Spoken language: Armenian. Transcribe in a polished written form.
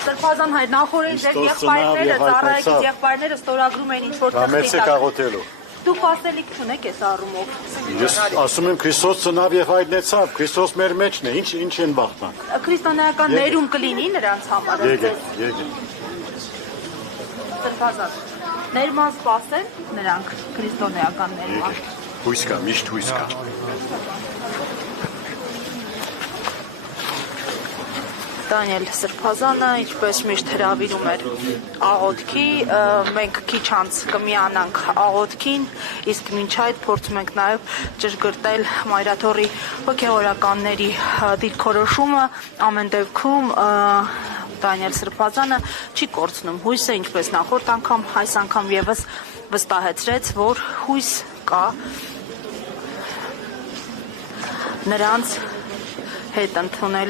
Սրբազան հայր նախորեն ձեր եղբայրները, ծառայեկից եղբայրները ստորագրում էին ինչ-որ թղթի։ Դուք ասելիք չունեք այս առումով։ Ես ասում եմ Քրիստոս ծնավ եւ հայտնեցավ, Քրիստոս մեր մեջն է, ինչ են բախտանք։ Քրիստոնեական ներում կլինի նրանց համար։ Եկեք։ Սրբազան, ներման սպասեն նրանք, քրիստոնեական ներման։ Հույս կա, միշտ հույս կա։ Դանիել Սրբազանը ինչպես միշտ հրավիրում էր աղոթքի, մենք քիչ անց կմիանանք աղոթքին, իսկ մինչ այդ փորձում ենք նաև ճշգրտել Մայրաթորի հոգևորականների դիրքորոշումը, ամեն դեպքում Դանիել Սրբազանը չի կորցնում հույսը, ինչպես նախորդ անգամ, այս անգամ եւս վստահեցրեց, որ հույս կա նրանց հետ ընդունել